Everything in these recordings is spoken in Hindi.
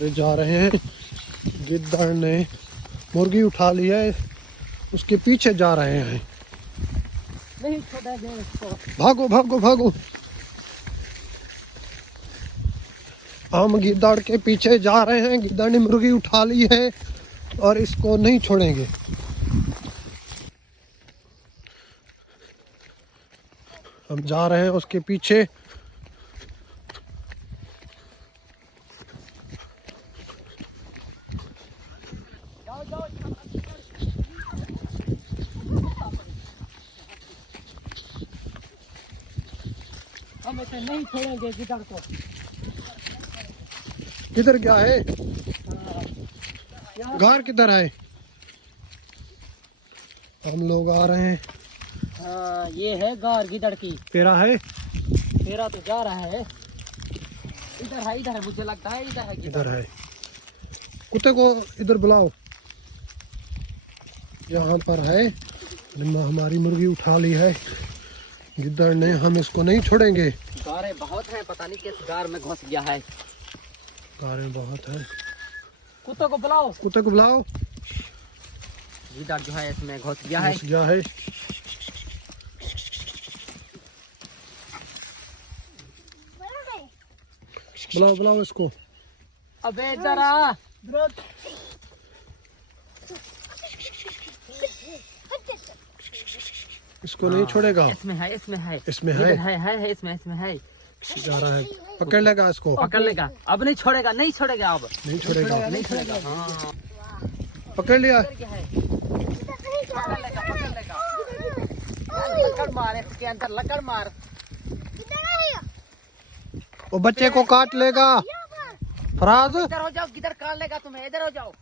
अरे जा रहे हैं, गिद्दड़ ने मुर्गी उठा ली है, उसके पीछे जा रहे हैं। नहीं छोड़ेंगे इसको। भागो भागो भागो। हम गिद्दड़ के पीछे जा रहे हैं, गिद्दड़ ने मुर्गी उठा ली है और इसको नहीं छोड़ेंगे। हम जा रहे हैं उसके पीछे। हम इसे नहीं छोड़ेंगे गिद्दड़ को। किधर गया है? घर किधर है? हम लोग आ रहे हैं। हाँ ये है गार गिद्दड़ की। तेरा है? तेरा तो जा रहा है। इधर है मुझे लगता है इधर है गिद्दड़। इधर है। कुत्ते को इधर बुलाओ। यहाँ पर है। हमारी मुर्गी उठा ली है गिद्दड़ ने, हम इसको नहीं छोड़ेंगे। गारें बहुत हैं, पता नहीं किस गार में घुस गया है। गारें बहुत है। कुत्ते को बुलाओ। कुत्ते को बुलाओ। गिद्दड़ जो है इसमें घुस गया है। घुस गया है। बुलाओ बुलाओ इसको। अबे इधर आ। इसको नहीं छोड़ेगा। इसमें है इसमें है इसमें है। इसमें है। जा रहा है, पकड़ लेगा इसको। पकड़ लेगा, अब नहीं छोड़ेगा, नहीं छोड़ेगा, अब नहीं छोड़ेगा। नहीं छोड़ेगा। हाँ पकड़ लिया। क्या है? पकड़ लेगा, पकड़ लेगा। लकड़ मार इसके अंदर, लकड़ मार। वो बच्चे को काट लेगा। फराज इधर हो जाओ, किधर काट लेगा तुम्हें, इधर हो जाओ।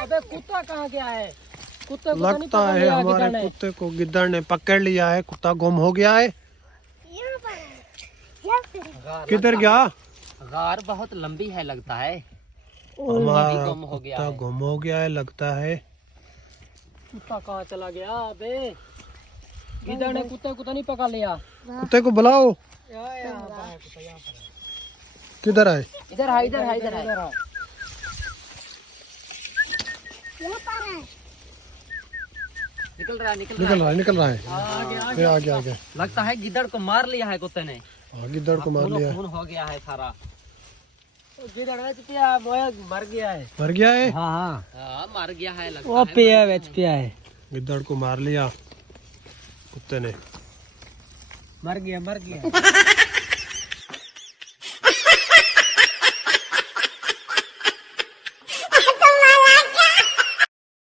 अबे कुत्ता कहाँ गया है? कुत्ते को लगता है हमारे कुत्ते को गिद्दड़ ने पकड़ लिया है। कुत्ता गुम हो गया है। किधर गया? गार बहुत लंबी है लगता है। हमारा गुम हो गया कुत्ता है। गुम हो गया है लगता है। कुत्ता कहाँ चला गया? अबे गिद्दड़ ने कुत्ते को तो नहीं पकड़ लिया। कुत्ते को बुलाओ। किधर है? इधर है, इधर है, इधर है। निकल रहा है, निकल रहा है। निकल रहा है। आगे। लगता है गिद्दड़ को मार लिया है कुत्ते ने। गिद्दड़ को मार लिया। खून हो गया है सारा। गिद्दड़ मर गया है। मर गया है। हाँ मर गया है लगता वो है। पिया है। गिद्दड़ को मार लिया कुत्ते ने। मर गया